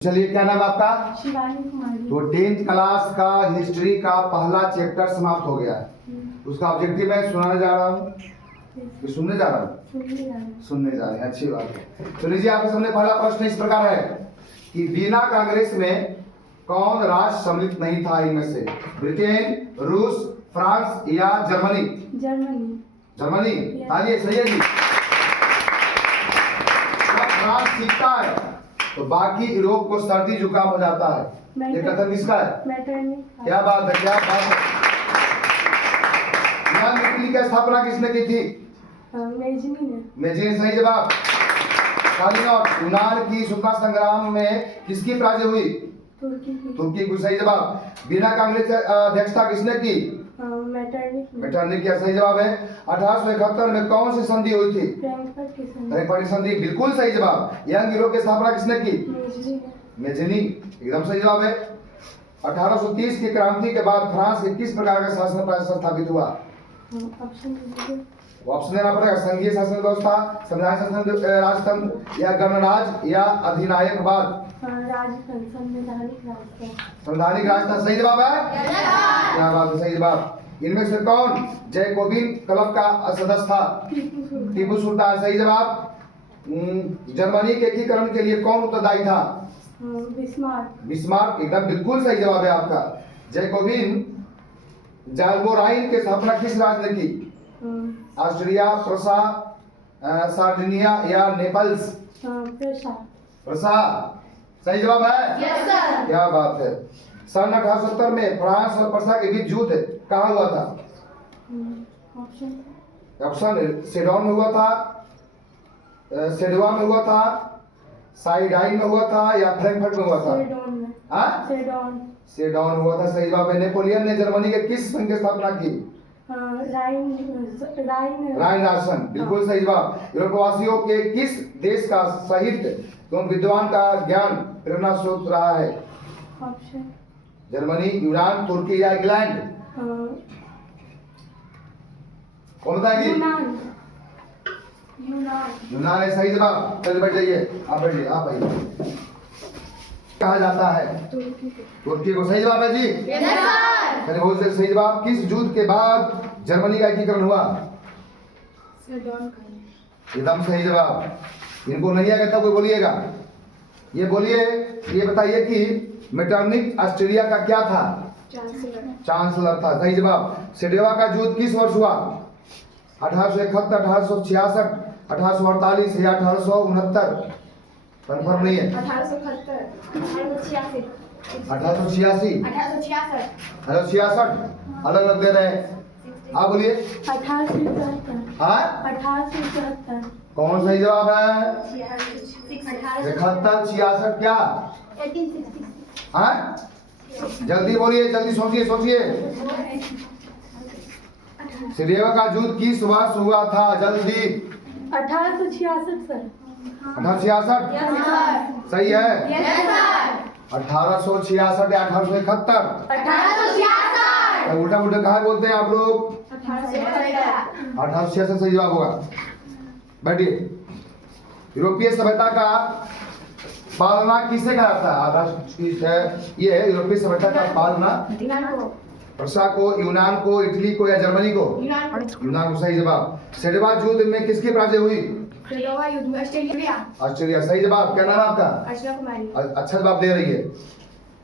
चलिए, क्या नाम आपका? शिवानी कुमारी। तो 10th क्लास का हिस्ट्री का पहला चैप्टर समाप्त हो गया है। उसका ऑब्जेक्टिव मैं सुनाने जा रहा हूँ कि सुनने जा रहा हूँ? सुनने जा रहे हैं, अच्छी बात है। तो लीजिए, आपके सामने पहला प्रश्न इस प्रकार है कि वीना कांग्रेस में कौन राष्ट्र सम्मिलित नहीं था इनमें से? ब्रिटेन, रूस, फ्रांस या जर्मनी? जर्मनी। तालिए, सही है जी। जब फ्रांस सीखता है तो बाकी यूरोप को सर्दी जुकाम हो जाता है। ये कथन किसका है? क्या बात है, क्या बात है। इटली की स्थापना किसने की थी? मेजिनी। सही जवाब। यूनान की शुक्ला संग्राम में किसकी पराजय हुई? तुर्की की। सही जवाब। वीना कांग्रेस अध्यक्षता किसने की? मेटरनिख किया। सही जवाब है। 1871 में कौन सी संधि हुई थी? फ्रैंकफर्ट की संधि। बिल्कुल सही जवाब। यंग यूरोप की स्थापना किसने की? मेजिनी। एकदम सही जवाब है। 1830 की क्रांति के बाद फ्रांस के किस प्रकार का शासन व्यवस्था स्थापित हुआ? ऑप्शन देना पड़ेगा। संघीय शासन व्यवस्था, संवैधानिक शासन, राजतंत्र या गणराज्य या अधिनायकवाद? संवैधानिक राजतंत्र। सही जवाब है। क्या बात है, सही जवाब। इनमें से कौन जैकोबिन क्लब का सदस्य था? टीपू सुल्तान। सही जवाब। जर्मनी के एकीकरण के लिए कौन उत्तरदायी था? बिस्मार्क। एकदम बिल्कुल सही जवाब है आपका। जैकोबिन जाल्बोराइन की स्थापना किस राज्य ने की? ऑस्ट्रिया, प्रसा, सार्डिनिया या नेपल्स? प्रसा। सही जवाब है। क्या बात है। सन 1870 में फ्रांस और प्रसा के बीच युद्ध कहाँ हुआ था? ऑप्शन सेडोन में हुआ था, सेडवा में हुआ था, साइडाइन में हुआ था या फ्रैंकफर्ट में हुआ था? सेडोन हुआ था। सही जवाब है। नेपोलियन ने जर्मनी के किस संघ की स्थापना की? राइन राष्ट्र। बिल्कुल सही जवाब। यूरोपवासियों के किस देश का साहित्य एवं विद्वान का ज्ञान प्रेरणा स्रोत रहा है? जर्मनी, यूनान, तुर्की या इंग्लैंड? कौन बताएंगे? यूनान है सही जवाब। चलिए बैठ जाइए, आप बैठिए, आप आइए। कहा जाता है तुर्की को। सही जवाब है जी। चलिए, बहुत सही जवाब। किस युद्ध के बाद जर्मनी का एकीकरण हुआ? एकदम सही जवाब। इनको नहीं आएगा तब कोई बोलिएगा। ये बोलिए, ये बताइए कि मेटरनिख ऑस्ट्रेलिया का क्या था? चांसलर था। सही जवाब। सेडवा का युद्ध किस वर्ष हुआ? 1871, 1866, 1848 या 1869? कंफर्म नहीं है। 1886। 1866 अलग अलग दे रहे हैं। आप बोलिए। 1876। कौन सही जवाब है? 71, 66 क्या? हाँ, जल्दी बोलिए, जल्दी सोचिए, सोचिए। सिरिया का युद्ध किस वर्ष हुआ था? जल्दी। 1866 सर। 1866 सही है। 1866 या 1871? उल्टा उल्टा कहा बोलते हैं आप लोग? 1866 सही जवाब होगा। बैठिए। यूरोपीय सभ्यता का पालना किसे कहा जाता है? ये है यूरोपीय सभ्यता का पालना प्रसा को, यूनान को, इटली को या जर्मनी को? यूनान को। सही जवाब। सेडवा युद्ध में किसकी पराजय हुई? ऑस्ट्रेलिया। सही जवाब। क्या नाम है आपका? अर्चना कुमारी। अच्छा जवाब दे रही है।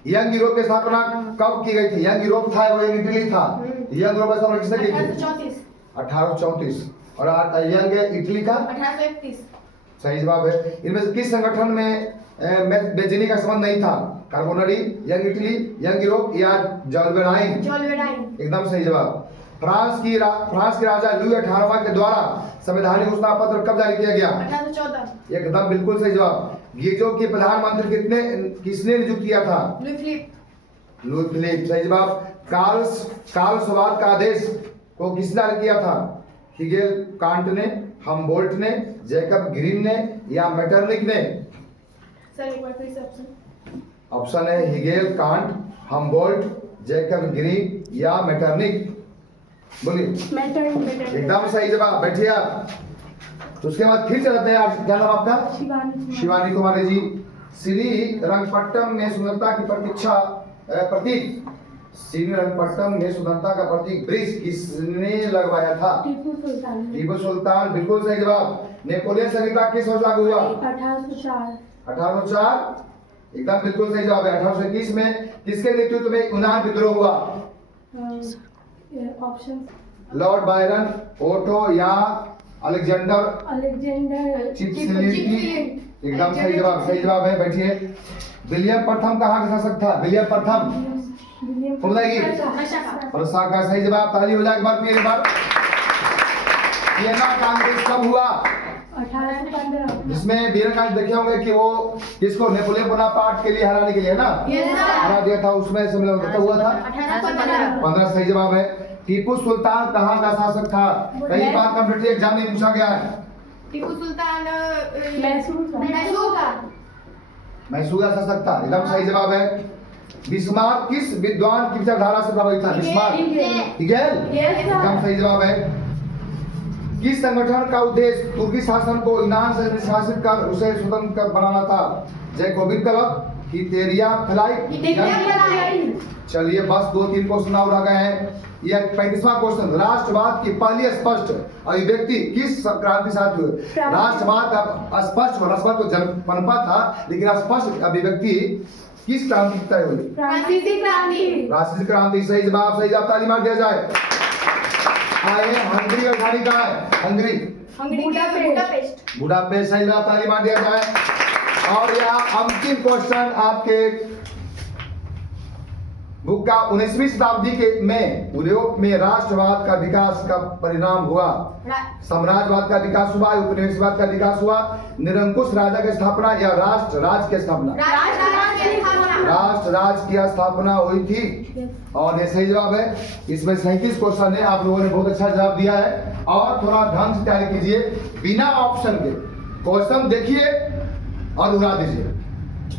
यंग यूरोप की स्थापना कब की गई थी? यंग यूरोप था वो इटली था। यंग यूरोप की स्थापना किसने की थी? 1834। और यंग इटली का 1831। सही जवाब है। इनमें से किस संगठन में मेजिनी का संबंध नहीं था? Carbonari, young Italy, young Europe या जॉल्वेराइन? एकदम सही जवाब। फ्रांस के राजा लुई 18वां के द्वारा संवैधानिक घोषणा पत्र कब जारी किया गया? 1814। एकदम बिल्कुल सही जवाब। गीजो की प्रधानमंत्री किसने नियुक्त किया था? Louis Philippe. सही जवाब। कालसवाद का आदेश को किसने जारी किया था? हिगेल कांट ने, हमबोल्ट ने, जैकब ग्रीन ने या मेटरनिख ने? सर एक बार फिर से ऑप्शन। ऑप्शन है Hegel can't, Humboldt, Jacob green या मेटरनिख। बोलिए। एकदम सही जवाब। बैठिए आप। तो उसके बाद फिर चलते हैं। क्या नाम आपका? शिवानी शिवानी कुमारी जी। श्रीरंगपट्टम में सुंदरता की प्रतीक श्रीरंगपट्टम में सुंदरता का प्रतीक ब्रिज किसने लगवाया था? टीपू सुल्तान। टीपू सुल्तान, बिल्कुल सही जवाब। नेपोलियन संहिता किस वर्ष लागू हुआ? 1804। 1804, एकदम बिल्कुल सही जवाब है। 1821 में किसके नेतृत्व में यूनान विद्रोह हुआ? ऑप्शन लॉर्ड बायरन, ओटो या अलेक्जेंडर चिपलिन? एकदम सही जवाब, सही जवाब है। बैठिए। विलियम प्रथम कहाँ का शासक था? विलियम प्रथम बताइए। प्रशा का सही जवाब। ताली हो जाए एक बार, फिर एक बार। वियना कांग्रेस कब हुआ? 1815। जिसमें वियना कांग्रेस देखे होंगे कि वो किसको, नेपोलियन बोनापार्ट के लिए हराने के लिए, है ना, हरा दिया था, उसमें सम्मेलन कब हुआ था? 15 सही जवाब है। टीपू सुल्तान कहाँ का शासक था? कई बार कॉम्पिटिटिव एग्जाम में पूछा गया है। टीपू सुल्तान मैसूर का शासक था, एकदम सही जवाब है। बिस्मार्क किस विद्वान की विचारधारा से प्रभावित था? बिस्मार्क हिगेल, एकदम सही जवाब है। किस संगठन का उद्देश्य तुर्की शासन को ईरान से निष्कासित कर उसे स्वतंत्र बनाना था? जैकोबिन क्लब, हिटेरिया फ्लाई? चलिए बस 2-3 क्वेश्चन और आ गए हैं। यह 35वां क्वेश्चन, राष्ट्रवाद की पहली स्पष्ट अभिव्यक्ति किस क्रांति साथ हुई? राष्ट्रवाद का स्पष्ट राष्ट्रवाद तो पनपा था, लेकिन स्पष्ट अभिव्यक्ति किस क्रांति तय हुई? फ्रांसीसी क्रांति। फ्रांसीसी क्रांति, सही जवाब, सही जवाब। ताली मार दिया जाए। आए हंगरी राजधानी कहाँ है? हंगरी बुडापेस्ट, सही जवाब। ताली मार दिया जाए। और यह अंतिम क्वेश्चन आपके बुक का 19वीं शताब्दी के में यूरोप में राष्ट्रवाद का विकास का परिणाम हुआ। साम्राज्यवाद का विकास हुआ, उपनिवेशवाद का विकास हुआ, निरंकुश राजा की स्थापना या राष्ट्र राज की स्थापना? राष्ट्र राज की स्थापना हुई थी। और ये सही जवाब है। इसमें 37 क्वेश्चन है, आप लोगों ने बहुत अच्छा जवाब दिया है। और थोड़ा ढंग से तैयारी कीजिए, बिना ऑप्शन के क्वेश्चन देखिए और उड़ा दीजिए।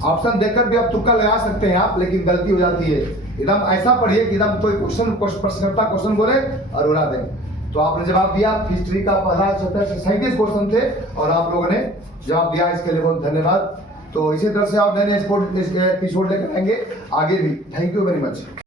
ऑप्शन देखकर भी आप तुक्का लगा सकते हैं आप, लेकिन गलती हो जाती है। एकदम ऐसा पढ़िए कि एकदम कोई प्रश्नकर्ता क्वेश्चन बोले और उड़ा दें। तो आपने जवाब दिया। हिस्ट्री का पहला चैप्टर से 37 क्वेश्चन थे और आप लोगों ने जवाब दिया, इसके लिए बहुत धन्यवाद। तो इसी तरह से आप नए एपिसोड लेकर आएंगे आगे भी। Thank you very much.